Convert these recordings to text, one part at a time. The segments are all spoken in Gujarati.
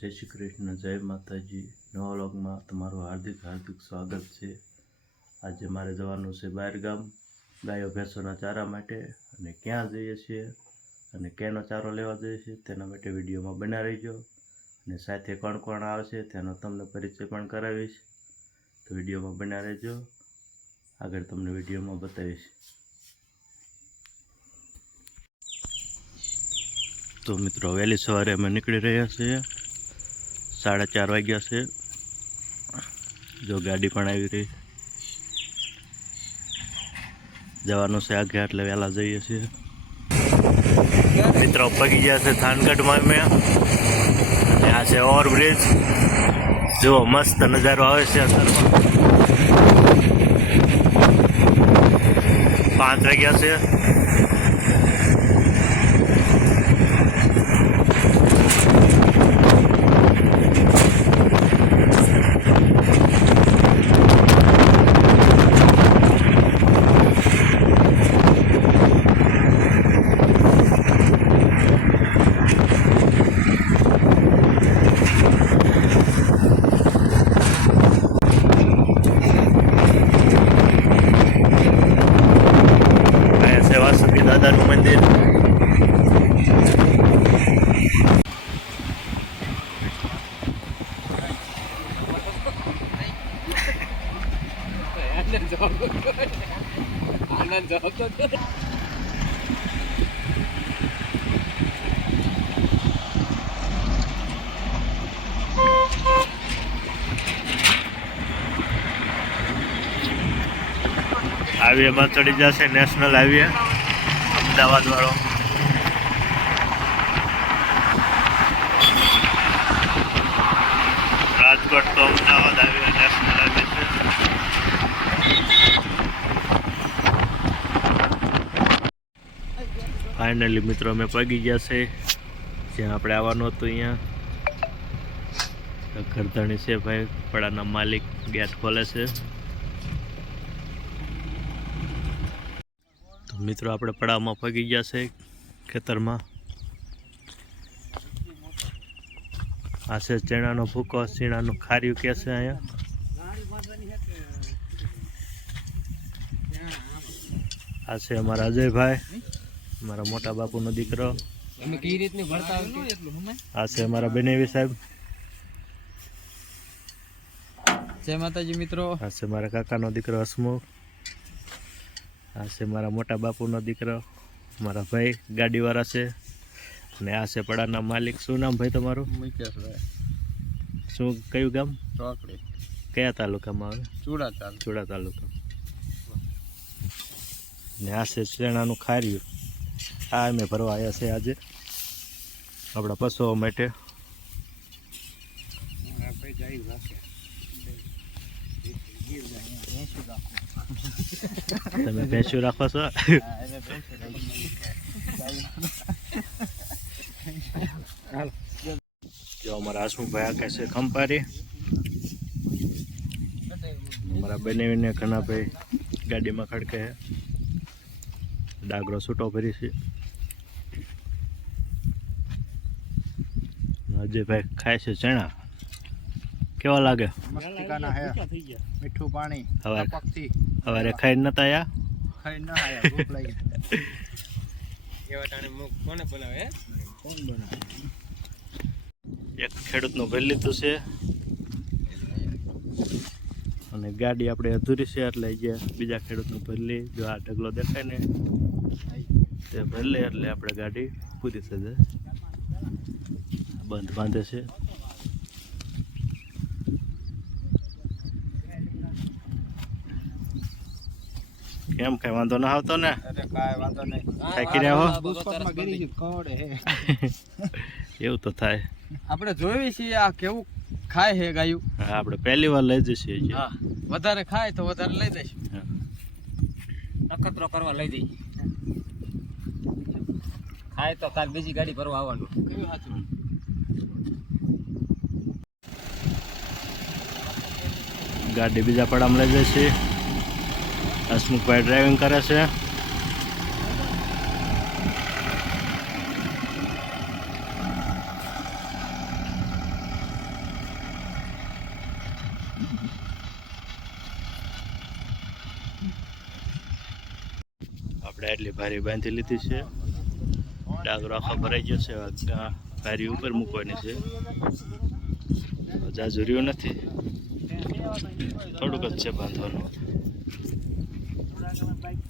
જય શ્રી કૃષ્ણ, જય માતાજી। નવા વ્લોગમાં તમારું હાર્દિક સ્વાગત છે। આજે મારે જવાનું છે બહાર ગામ ગાયો ભેંસોના ચારા માટે, અને ક્યાં જઈએ છીએ અને કેનો ચારો લેવા જઈએ છીએ તેના માટે વિડીયોમાં બના રહીજો, અને સાથે કોણ કોણ આવશે તેનો તમને પરિચય પણ કરાવીશ, તો વિડીયોમાં બના રહેજો। આગળ તમને વિડીયોમાં બતાવીશ। તો મિત્રો, વહેલી સવારે અમે નીકળી રહ્યા છીએ। 4:30 વાગ્યા છે। જો ગાડી પણ આવી રહી, જવાનું છે આગે એટલે વહેલા જઈએ છીએ। મિત્રો પગી ગયા છે થાનગઢમાં અમે, અને આ છે ઓવરબ્રિજ। જો મસ્ત નજારો આવે છે અત્યારમાં। 5 વાગ્યા છે। દાદાનું મંદિર। હાઈવેમાં ચડી જશે, નેશનલ હાઈવે અમદાવાદ વાળો। રાજકોટ તો અમદાવાદ હાઈવે નેશનલ હાઈવે છે। ફાઇનલી મિત્રો અમે પગી ગયા છે જ્યાં આપણે આવવાનું હતું। અહીંયા ઘરધણી છે ભાઈ, પડાના માલિક ગેટ ખોલે છે। તો મિત્રો આપણે પડામાં પગી ગયા છે ખેતરમાં। આ છે ચણાનો ભૂકો, ચણાનું ખાર્યું કે છે અહીંયા। આ છે અમારા અજયભાઈ, મારા મોટા બાપુનો દીકરો। આ છે અમારા બેનેવી સાહેબ। જય માતાજી મિત્રો। આ છે મારા કાકાનો દીકરો હસમુખ। આ છે મારા મોટા બાપુનો દીકરો, મારા ભાઈ ગાડીવાળા છે। અને આ છે પડાના માલિક। શું નામ ભાઈ તમારું? મુકેશભાઈ। શું, કયું ગામ? ચોકડી। કયા તાલુકામાં આવે? ચુડા તાલુકા। ને આ છે ચણાનું ખાર્યું। આ અમે ભરવા આવ્યા છે આજે આપણા પશુઓ માટે। તમે ભેંસું રાખો છો? જો અમારા હસમુખભાઈ આ કહે છે ખંપારી। અમારા બનેવીને ઘણા ભાઈ ગાડીમાં ખડકે છે, ડાગરો છૂટો ભરી છે। અજયભાઈ ખાય છે ચણા। કેવા લાગે? મીઠું પાણી સવારે ખાઈ નતા આયા? એક ખેડૂતનું ભરી લીધું છે, અને ગાડી આપણે અધૂરી છે એટલે બીજા ખેડૂતનું ભરી લઈ। જો આ ઢગલો દેખાય ને તે ભરી લે એટલે આપણે ગાડી પૂરી થઈ જાય। બંધ બાંધે છે। કેમ કઈ વાંધો ના આવતો ને? થાકી રહ્યા હો? એવું તો થાય। આપણે જોઈ છીએ આ કેવું ખાય છે ગાયું। હા, આપણે પહેલી વાર લઈ જઈએ। હા, વધારે ખાય તો વધારે લઈ જઈશું, નખત્રો કરવા લઈ જઈએ। ખાય તો કાલ બીજી ગાડી ભરવા આવવાનું। કેવું સાચું? ગાડી બીજા પડામાં લઈ જશે। હસમુખભાઈ ડ્રાઇવિંગ કરે છે। આપણે આટલી ભારી બાંધી લીધી છે. ડાગરો આખો ભરાઈ ગયો છે. ભારી ઉપર મૂકવાની છે. જાજુ રહ્યું નથી, થોડુંક જ છે બાંધવાનું.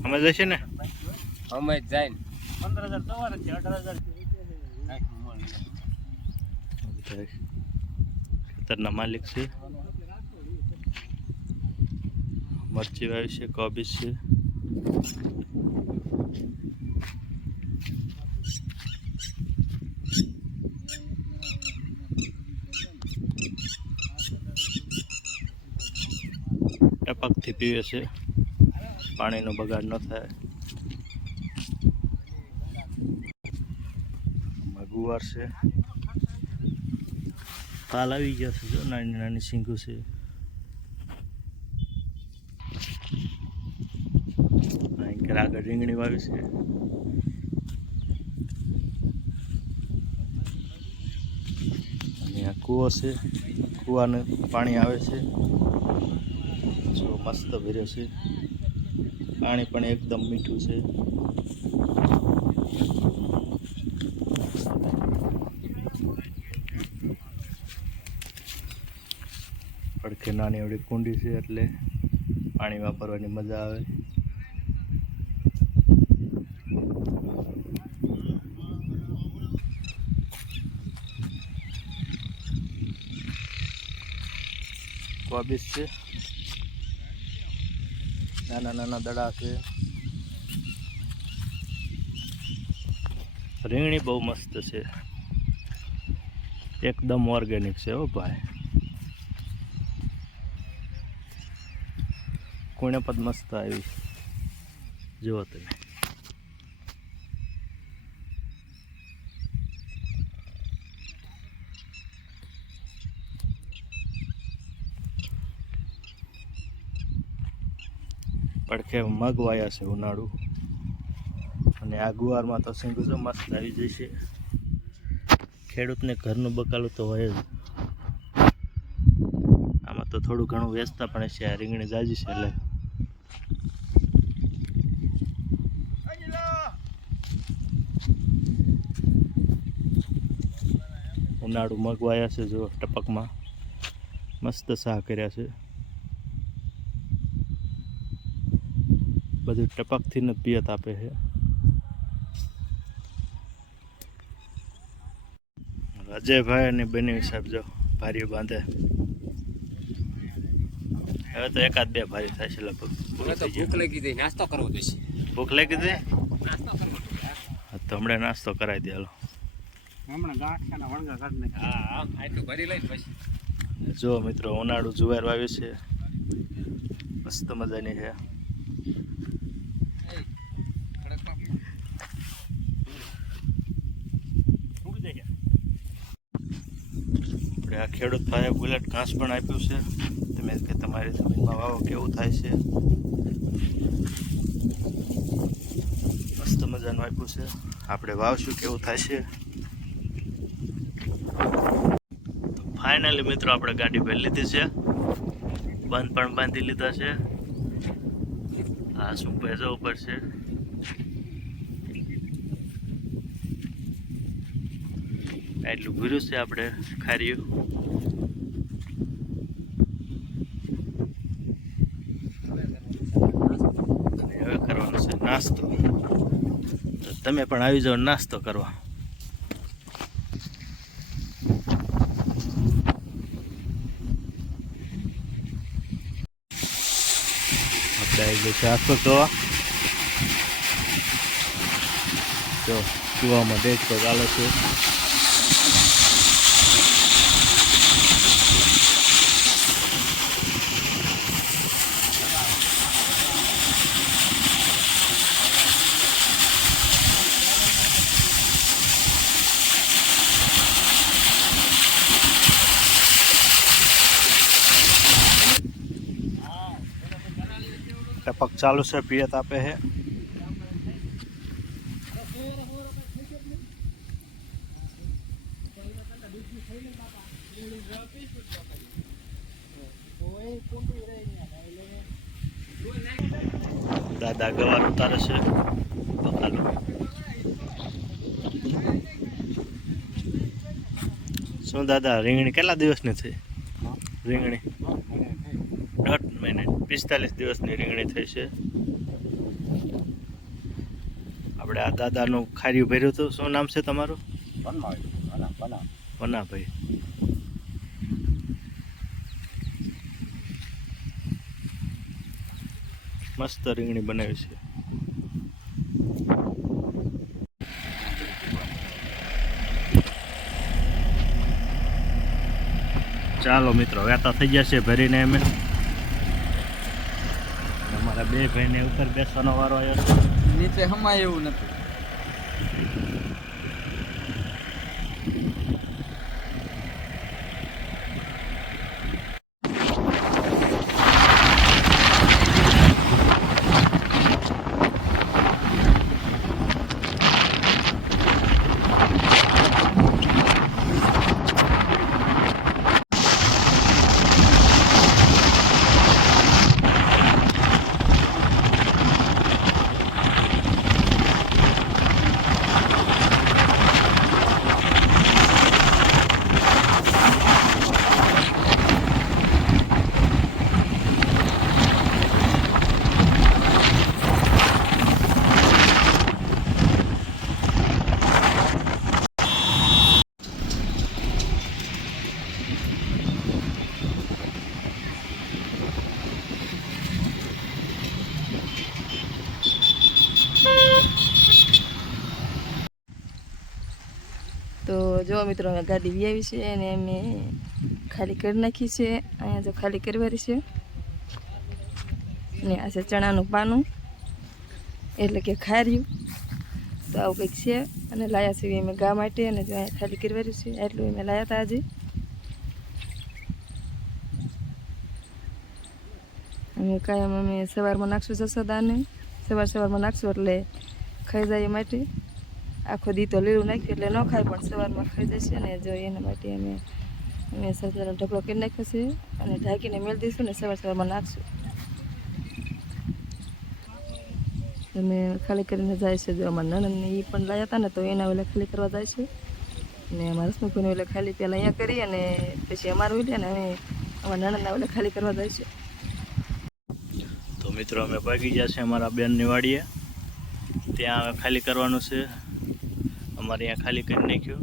અમે જશે ને અમે જાય 15,000 તમારે છે, 18,000 ખેતરના માલિક છે. મરચી વાવી છે, કોબીજ છે. ટપકથી પીવે છે, પાણીનો બગાડ ન થાય. ગુવાર છે, પાલ આવી ગયા છે. જો નાની નાની સિંગુ છે. આગળ રીંગણી વાવી છે. અને આ કૂવો છે, કૂવાનું પાણી આવે છે. જો મસ્ત ભર્યો છે, પાણી પણ એકદમ મીઠું છે. પડખે નાની એવડી કુંડી છે, એટલે પાણી વાપરવાની મજા આવે. કોબીજ છે, નાના નાના દડા છે. રીંગણી બહુ મસ્ત છે, એકદમ ઓર્ગેનિક છે. હો ભાઈ, કોણે પણ મસ્ત આવી. જુઓ તમે, પડખે મગ વાયા છે ઉનાળુ. અને આ ગુવારમાં તો સિંગુ જો મસ્ત આવી જશે. ખેડૂતને ઘરનું બકાલું તો હોય જ. આમાં તો થોડું ઘણું વેચતા પણ છે. આ રીંગણી જાજી છે એટલે ઉનાળુ મગ વાયા છે. જો ટપકમાં મસ્ત શાહ કર્યા છે. બધું ટપકથી જ પિયત આપે છે. અજયભાઈ અને બની સાહેબ જો ભારીઓ બાંધે. હવે તો એકાદ બે ભારી થાય છે લગભગ. ભૂખ લાગી ગઈ, નાસ્તો કરવો જોઈશે. ભૂખ લાગી હતી, નાસ્તો કરવો તો હમણાં નાસ્તો કરાવી દે. હાલો, હમણાં ગાંઠિયાના વણગા કાઢને. હા, આટલું ભરી લઈ પછી. જો મિત્રો, ઉનાળુ જુવાર વાવી છે, મસ્ત મજાની છે. આપણે આ ખેડૂત ભાઈએ બુલેટ ઘાસ પણ આપ્યું છે. તમે કે તમારી જમીનમાં વાવો કેવું થાય છે. મસ્ત મજાનું આપ્યું છે. આપણે વાવશું કેવું થાય છે. ફાઇનલી મિત્રો, આપણે ગાડી ભરી લીધી છે. બંધ પણ બાંધી લીધા છે. આ શું ભેજો ઉપર છે. એટલું ભર્યું છે આપણે ખાર્યું. હવે કરવાનો છે નાસ્તો. તો તમે પણ આવી જાઓ નાસ્તો કરવા. આપણે આવી ગયો છે આખો ધોવા. જો કૂવામાં દેખતો ચાલે છે. ટપક ચાલુ છે, પિયત આપે છે. દાદા ગવાર ઉતારે છે બકાલો. શું દાદા રીંગણી કેટલા દિવસની થઈ? રીંગણી 1.5 મહિને 45 દિવસની રીંગણી થઈ છે. આપણે આ દાદાનું ખાર્યું ભર્યું હતું. શું નામ છે તમારું? વનાભાઈ. મસ્ત રીંગણી બનાવી છે. ચાલો મિત્રો, વેતા થઈ જશે ભરીને અમે. અમારા બે ભાઈને ઉપર બેસવાનો વારો આવ્યો છે. નીચે હમાય એવું નથી. તો જો મિત્રો અમે ગાડી વી છે અને અમે ખાલી કરી નાખી છે. અહીંયા જો ખાલી કરવાની છે ને આ છે ચણાનું પાનું એટલે કે ખાર્યું. તો આવું કંઈક છે અને લાયા છે અમે ગા માટે અને જો અહીંયા ખાલી કરવાની છે એટલું અમે લાયા હતા આજે. અમે કાયમ અમે સવારમાં નાખશું જસોદાને, સવારમાં નાખશું એટલે ખાઈ જાય એ માટે. આખો દી તો લીલું નાખ્યું એટલે ન ખાય પણ સવારમાં ખાઈ જશે ને જો એના માટે અમે સરકારનો ઢગલો કરી નાખ્યો છે અને ઢાંકીને મેળ દઈશું ને સવારમાં નાખશું. અમે ખાલી કરીને જાય છે. જો અમારા નણંદને એ પણ લાવ્યા હતા ને તો એના ઓલે ખાલી કરવા જાય છે ને અમારા હસમુખભાઈને ઓલે ખાલી પહેલાં અહીંયા કરી અને પછી અમારું ઓલે ને અમે અમારા નણંદના ઓલે ખાલી કરવા જાય છે. તો મિત્રો અમે ભાગી ગયા છે અમારા બેનની વાડીએ. ત્યાં હવે ખાલી કરવાનું છે. અમારે અહીંયા ખાલી કરી નાખ્યું.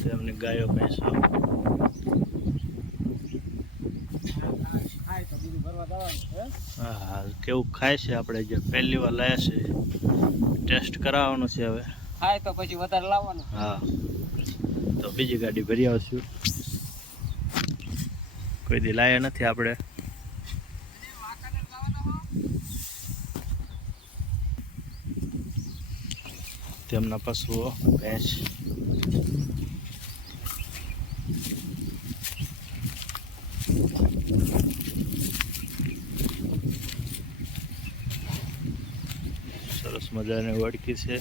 તેમને ગાયો ભેંસો હા કેવું ખાય છે. આપણે જે પહેલી વાર લાયા છે ટેસ્ટ કરાવવાનું છે હવે. ખાય તો પછી વધારે લાવવાનું. હા તો બીજી ગાડી ભરી આવશું. કોઈ દી લાયા નથી આપણે. તેમના પશુઓ ભેંસ સરસ મજાની વડકી છે.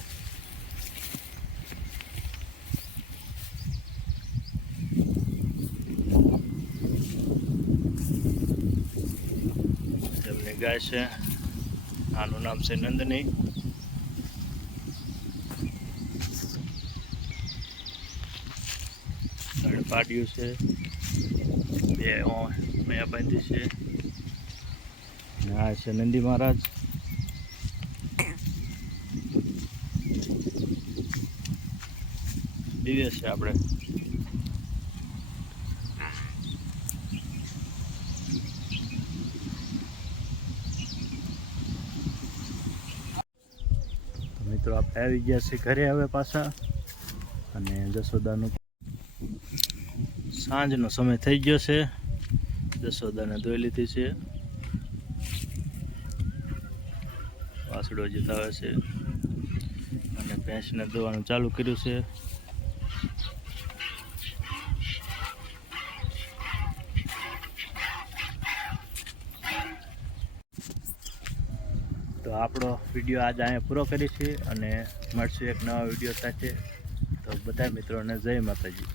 તેમની ગાય છે. આનું નામ છે નંદની. પાડ્યું છે. બે મેં બાંધી છે. આ છે નંદી મહારાજ. દિવ્ય છે આપણે. મિત્રો આપણે આવી ગયા છીએ ઘરે હવે પાછા. અને જશોદાનું સાંજનો સમય થઈ ગયો છે. જશોદાને ધોઈ લીધી છે. વાસડો જીતાવે છે અને ભેંસને ધોવાનું ચાલુ કર્યું છે. તો આપણો વિડીયો આજે અહીંયા પૂરો કરીએ છીએ અને મળશું એક નવા વિડીયો સાથે. તો બધા મિત્રોને જય માતાજી.